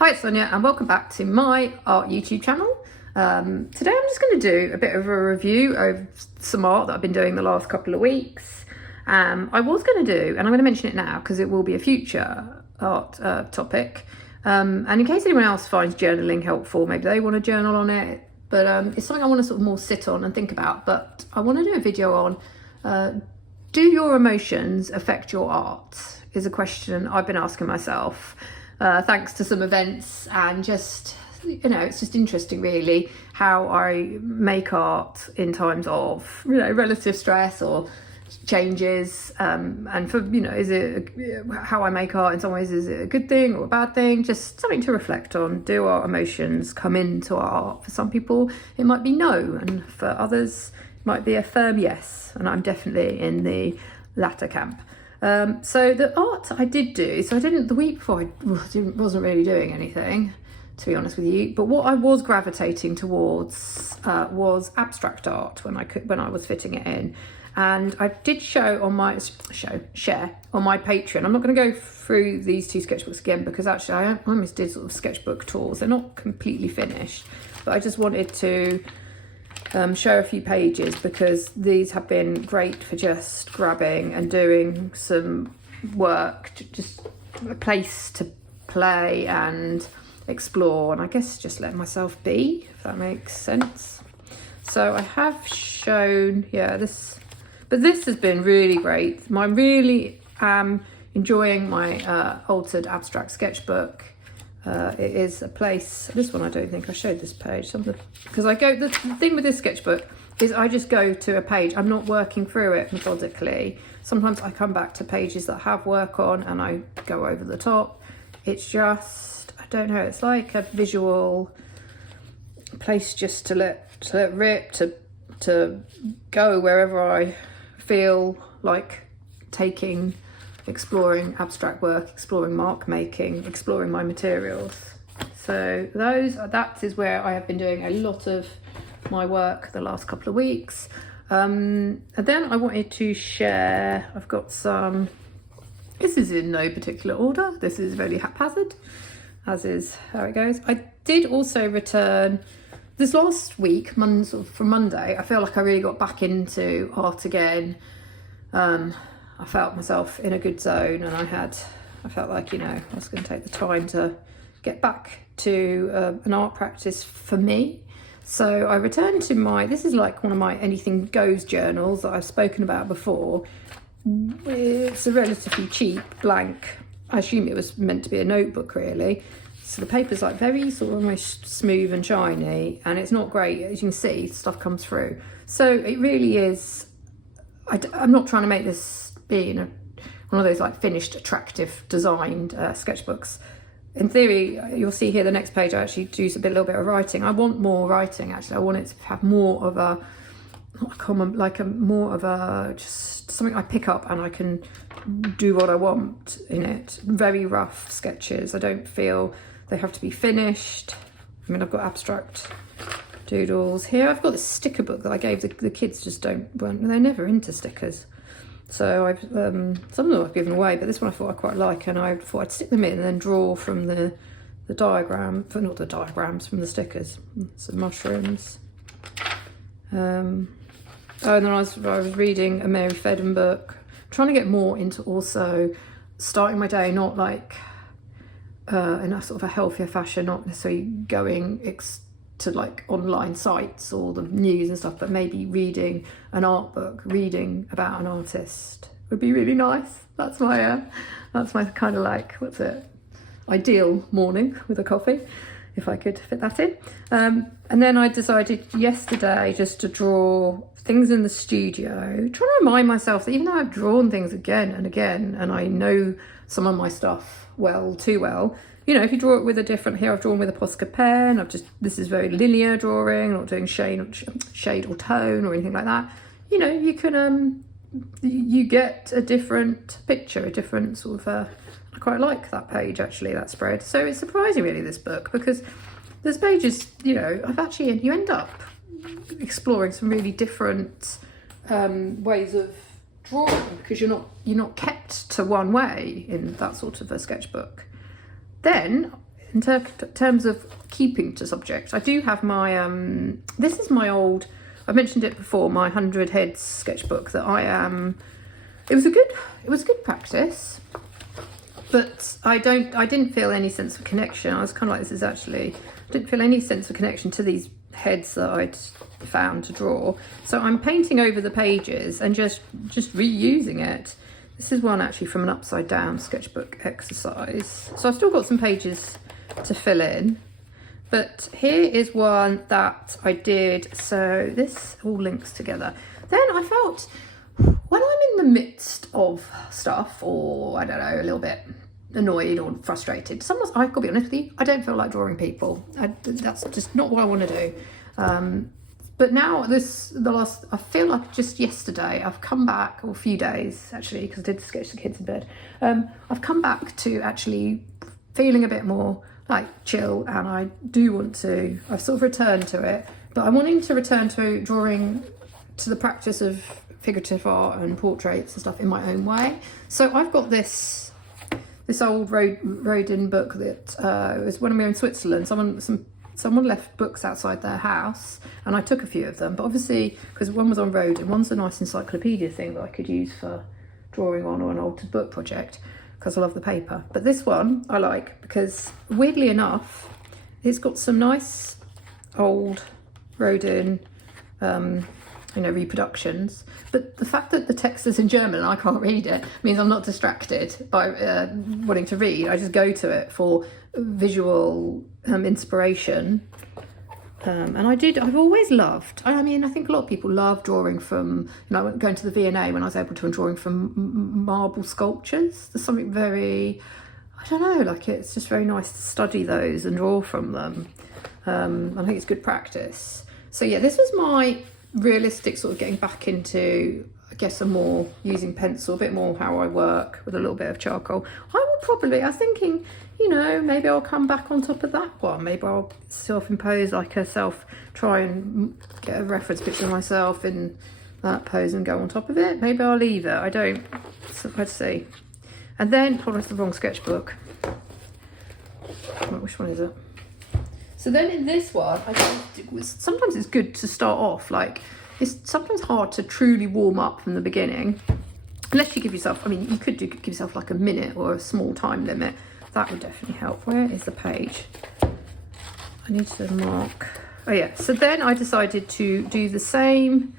Hi, it's Sonia and welcome back to my art YouTube channel. Today I'm just going to do a bit of a review of some art that I've been doing the last couple of weeks. I was going to do, and I'm going to mention it now because it will be a future art topic. And in case anyone else finds journaling helpful, maybe they want to journal on it. But it's something I want to sort of more sit on and think about. But I want to do a video on do your emotions affect your art? Is a question I've been asking myself. Thanks to some events, and just, you know, it's just interesting really how I make art in times of, you know, relative stress or changes, and for, you know, is it how I make art in some ways, is it a good thing or a bad thing? Just something to reflect on. Do our emotions come into our art? For some people it might be no, and for others it might be a firm yes, and I'm definitely in the latter camp. So the art I did do, so I didn't, the week before I wasn't really doing anything, to be honest with you, but what I was gravitating towards was abstract art when I was fitting it in. And I did share on my Patreon. I'm not going to go through these two sketchbooks again because actually I almost did sort of sketchbook tours. They're not completely finished, but I just wanted to show a few pages because these have been great for just grabbing and doing some work, just a place to play and explore, and I guess just let myself be, if that makes sense. So I have shown, yeah, this, but this has been really great. I really am enjoying my altered abstract sketchbook. It is a place, this one I don't think I showed this page, because the thing with this sketchbook is I just go to a page, I'm not working through it methodically. Sometimes I come back to pages that have work on and I go over the top. It's just, I don't know, it's like a visual place just to let rip, to go wherever I feel like taking, exploring abstract work, exploring mark making, exploring my materials. So that is where I have been doing a lot of my work the last couple of weeks. And then I wanted to share, I've got some, this is in no particular order, this is really haphazard, as is how it goes. I did also return this last week, from Monday, I feel like I really got back into art again. I felt myself in a good zone, and I felt like, you know, I was going to take the time to get back to an art practice for me. So I returned to this is like one of my anything goes journals that I've spoken about before. It's a relatively cheap blank, I assume it was meant to be a notebook really. So the paper's like very sort of almost smooth and shiny, and it's not great, as you can see, stuff comes through. So it really is, I'm not trying to make this being one of those like finished, attractive, designed sketchbooks. In theory, you'll see here the next page, I actually do a little bit of writing. I want more writing actually. I want it to have more of a, not a common, like more of a, just something I pick up and I can do what I want in it. Very rough sketches. I don't feel they have to be finished. I mean, I've got abstract doodles here. I've got this sticker book that I gave the kids, they're never into stickers. So I've some of them I've given away, but this one I thought I quite like, and I thought I'd stick them in and then draw from the diagram, not the diagrams, from the stickers. Some mushrooms. Oh, and then I was reading a Mary Fedden book, trying to get more into also starting my day not like in a sort of a healthier fashion, not necessarily going to like online sites or the news and stuff, but maybe reading an art book, reading about an artist would be really nice. That's my kind of like, what's it, ideal morning with a coffee, if I could fit that in. And then I decided yesterday just to draw things in the studio, trying to remind myself that even though I've drawn things again and again, and I know some of my stuff too well, you know, if you draw it with a different, here I've drawn with a Posca pen, this is very linear drawing, not doing shade or tone or anything like that. You know, you can, you get a different picture, a different sort of, I quite like that page actually, that spread. So it's surprising really, this book, because there's pages, you know, you end up exploring some really different ways of drawing, because you're not kept to one way in that sort of a sketchbook. Then in terms of keeping to subject, I do have my, this is my old, I mentioned it before, my 100 Heads sketchbook that it was a good practice, but I didn't feel any sense of connection. I was kind of like, I didn't feel any sense of connection to these heads that I'd found to draw. So I'm painting over the pages and just reusing it. This is one actually from an upside down sketchbook exercise. So I've still got some pages to fill in, but here is one that I did. So this all links together. Then I felt when I'm in the midst of stuff, or I don't know, a little bit annoyed or frustrated, sometimes I could be honest with you, I don't feel like drawing people. That's just not what I want to do. But now I feel like just yesterday I've come back, or a few days actually, because I did sketch the kids in bed. I've come back to actually feeling a bit more like chill, and I do want to, I've sort of returned to it, but I'm wanting to return to drawing, to the practice of figurative art and portraits and stuff in my own way. So I've got this old Rodin book that it was when we were in Switzerland. Someone left books outside their house, and I took a few of them. But obviously, because one was on Rodin, one's a nice encyclopedia thing that I could use for drawing on, or an altered book project, because I love the paper. But this one I like because, weirdly enough, it's got some nice old Rodin reproductions, but the fact that the text is in German and I can't read it means I'm not distracted by wanting to read. I just go to it for visual inspiration, and I've always loved, I mean, I think a lot of people love drawing from, going to the V&A when I was able to, and drawing from marble sculptures. There's something very, I don't know, like, it's just very nice to study those and draw from them. I think it's good practice. So yeah, this was my realistic sort of getting back into, I guess, a more using pencil, a bit more how I work with a little bit of charcoal. I was thinking, maybe I'll come back on top of that one. Maybe I'll self-impose, like try and get a reference picture of myself in that pose and go on top of it. Maybe I'll leave it. Let's see. And then, that's the wrong sketchbook. Which one is it? So then in this one, sometimes it's good to start off, like, it's sometimes hard to truly warm up from the beginning, unless you give yourself, you could give yourself like a minute or a small time limit. That would definitely help. Where is the page? I need to mark. Oh yeah, so then I decided to do the same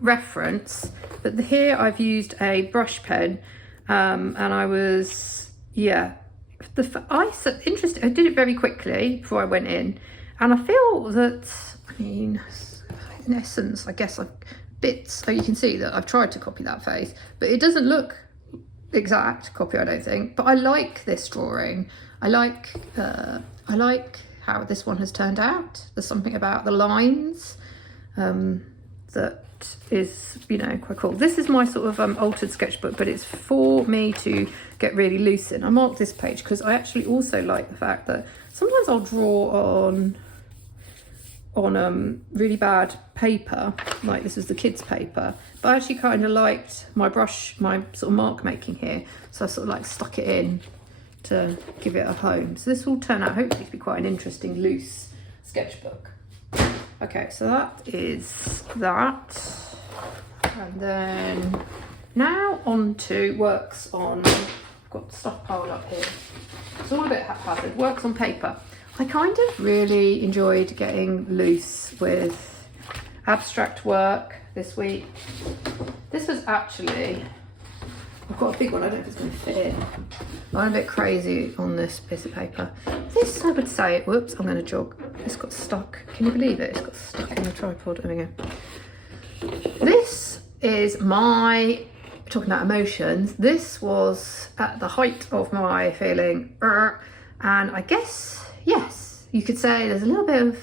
reference, but here I've used a brush pen, and I was, interesting. I did it very quickly before I went in, and I feel that, in essence, I guess so you can see that I've tried to copy that face, but it doesn't look exact copy, I don't think. But I like this drawing. I like how this one has turned out. There's something about the lines that is, quite cool. This is my sort of altered sketchbook, but it's for me to get really loose in. I marked this page because I actually also like the fact that sometimes I'll draw on really bad paper, like this is the kids' paper, but I actually kind of liked my sort of mark making here, so I sort of like stuck it in to give it a home. So this will turn out hopefully to be quite an interesting loose sketchbook. Okay, so that is that. And then now on to works on, I've got stuff piled up here. It's all a bit haphazard. Works on paper. I kind of really enjoyed getting loose with abstract work this week. This was actually, I've got a big one, I don't know if it's going to fit in. I'm a bit crazy on this piece of paper. This, I would say, whoops, I'm going to jog. It's got stuck, can you believe it? It's got stuck in the tripod, there we go. This is talking about emotions, this was at the height of my feeling, and I guess, yes, you could say there's a little bit of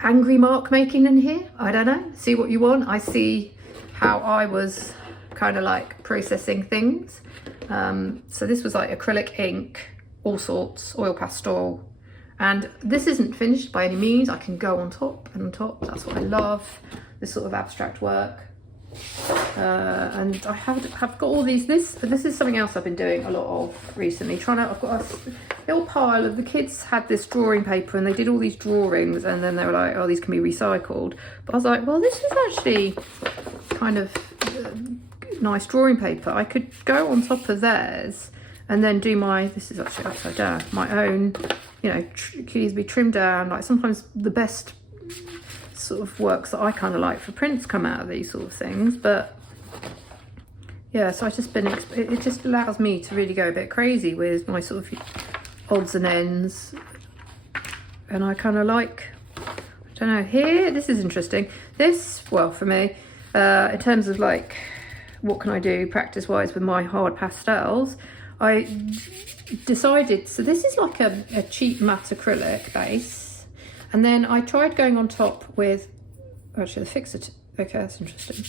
angry mark making in here. I don't know, see what you want. I see how I was kind of like processing things. So this was like acrylic ink, all sorts, oil pastel, and this isn't finished by any means. I can go on top and on top. That's what I love, this sort of abstract work. And I have got all these. This is something else I've been doing a lot of recently. I've got a little pile of, the kids had this drawing paper and they did all these drawings, and then they were like, oh, these can be recycled. But I was like, well, this is actually kind of nice drawing paper. I could go on top of theirs and then do this is actually upside down, my own, you know, could either be trimmed down. Like sometimes the best sort of works that I kind of like for prints come out of these sort of things. But yeah, so I've just been, it just allows me to really go a bit crazy with my sort of odds and ends. And I kind of like, I don't know, here, this is interesting. This, well, for me, in terms of like, what can I do practice-wise with my hard pastels, I decided, so this is like a cheap matte acrylic base. And then I tried going on top with, actually the fixative, okay, that's interesting.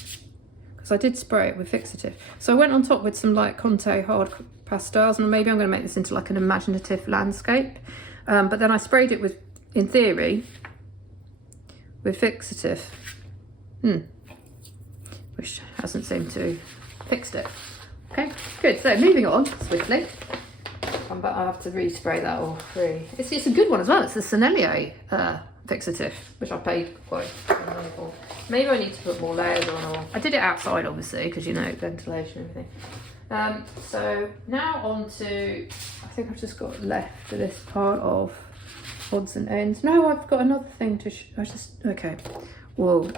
Because I did spray it with fixative. So I went on top with some like Conte hard pastels, and maybe I'm going to make this into like an imaginative landscape. But then I sprayed it with, in theory, with fixative. Which hasn't seemed to fixed it. Okay, good. So moving on swiftly. I have to respray that all through. It's a good one as well. It's the Sennelier fixative, which I paid quite a money for. Maybe I need to put more layers on, or I did it outside obviously because you know ventilation and everything. So now on to, I think I've just got left for this part of odds and ends. No, I've got another thing to okay. Well,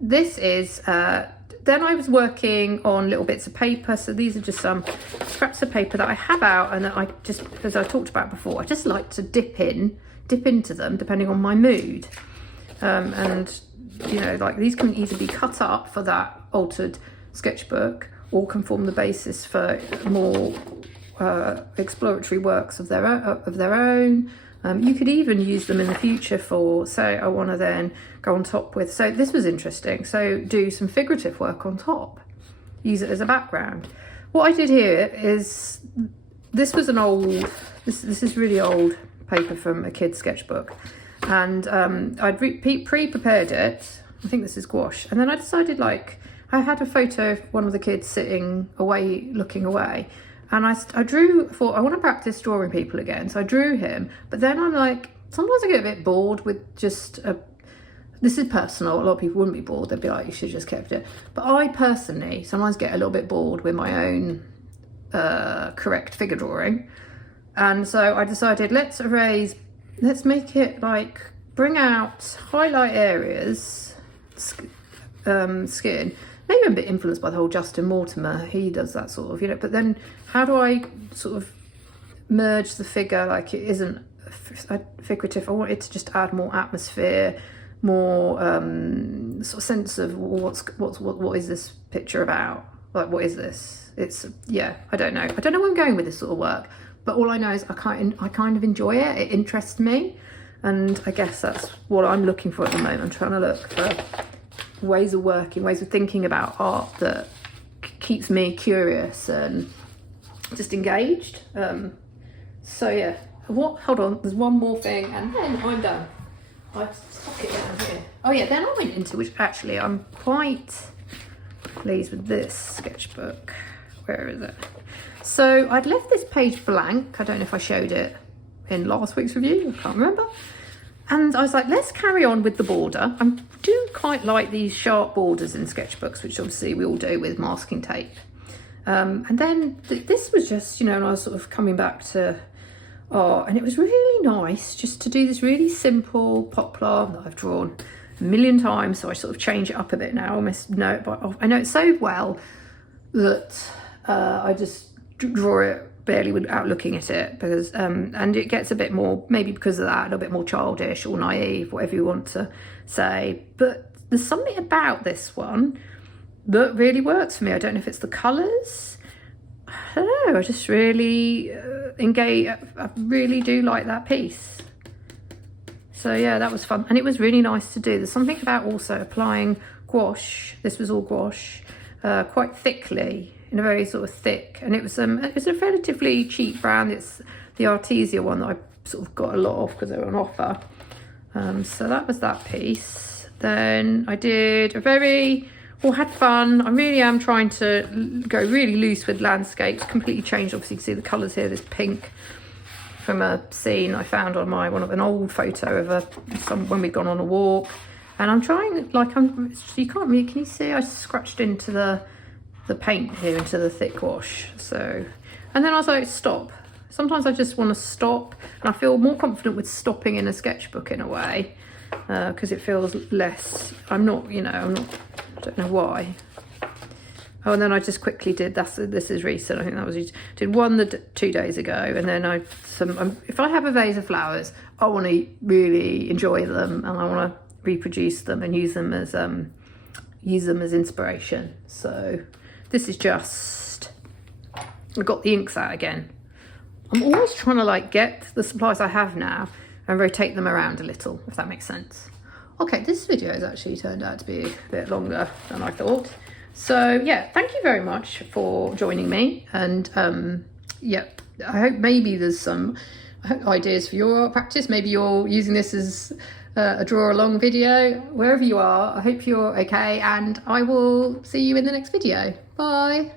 this is then I was working on little bits of paper. So these are just some scraps of paper that I have out, and that I just, as I talked about before, I just like to dip into them depending on my mood. And you know, like these can either be cut up for that altered sketchbook, or can form the basis for more exploratory works of their own. You could even use them in the future for, say, I want to then go on top with, so this was interesting, so do some figurative work on top, use it as a background. What I did here is, this was an old, this is really old paper from a kid's sketchbook, and I'd pre-prepared it. I think this is gouache, and then I decided, like, I had a photo of one of the kids sitting away, looking away, and I drew, I thought, I want to practice drawing people again. So I drew him, but then I'm like, sometimes I get a bit bored with just this is personal. A lot of people wouldn't be bored. They'd be like, you should have just kept it. But I personally sometimes get a little bit bored with my own correct figure drawing. And so I decided, let's make it like, bring out highlight areas, skin. Maybe I'm a bit influenced by the whole Justin Mortimer, he does that sort of, you know, but then how do I sort of merge the figure like it isn't figurative? I want it to just add more atmosphere, more sort of sense of what is this picture about? Like, what is this? It's, yeah, I don't know where I'm going with this sort of work, but all I know is I kind of enjoy it. It interests me, and I guess that's what I'm looking for at the moment. I'm trying to look for ways of working, ways of thinking about art that keeps me curious and just engaged. So yeah, hold on, there's one more thing and then I'm done. I stuck it down here. Oh yeah, then I went into, which actually I'm quite pleased with this sketchbook. Where is it? So I'd left this page blank. I don't know if I showed it in last week's review, I can't remember. And I was like, let's carry on with the border. I do quite like these sharp borders in sketchbooks, which obviously we all do with masking tape. And then this was just, you know, and I was sort of coming back to art, and it was really nice just to do this really simple poplar that I've drawn a million times. So I sort of change it up a bit now. I almost know it, but I know it so well that I just draw it barely without looking at it, because and it gets a bit more, maybe because of that, a little bit more childish or naive, whatever you want to say. But there's something about this one that really works for me. I don't know if it's the colours, I don't know, I just really engage. I really do like that piece. So yeah, that was fun, and it was really nice to do. There's something about also applying gouache, this was all gouache, quite thickly, in a very sort of thick, and it was a relatively cheap brand. It's the Artesia one that I sort of got a lot of because they were on offer. So that was that piece. Then I did a very all had fun. I really am trying to go really loose with landscapes. Completely changed. Obviously, you can see the colours here. This pink from a scene I found on an old photo of when we'd gone on a walk. And I'm trying, like, you can't really, can you see? I scratched into the paint here, into the thick wash. So, and then I was like, stop. Sometimes I just want to stop, and I feel more confident with stopping in a sketchbook in a way, because it feels less, I don't know why. Oh, and then I just quickly did, this is recent, I think that was, did one 2 days ago, and then if I have a vase of flowers, I want to really enjoy them, and I want to reproduce them and use them as inspiration. So this is just, I got the inks out again. I'm always trying to like get the supplies I have now and rotate them around a little, if that makes sense. Okay, this video has actually turned out to be a bit longer than I thought. So yeah, thank you very much for joining me. And yeah, I hope maybe there's some ideas for your art practice. Maybe you're using this as a draw along video. Wherever you are, I hope you're okay, and I will see you in the next video. Bye.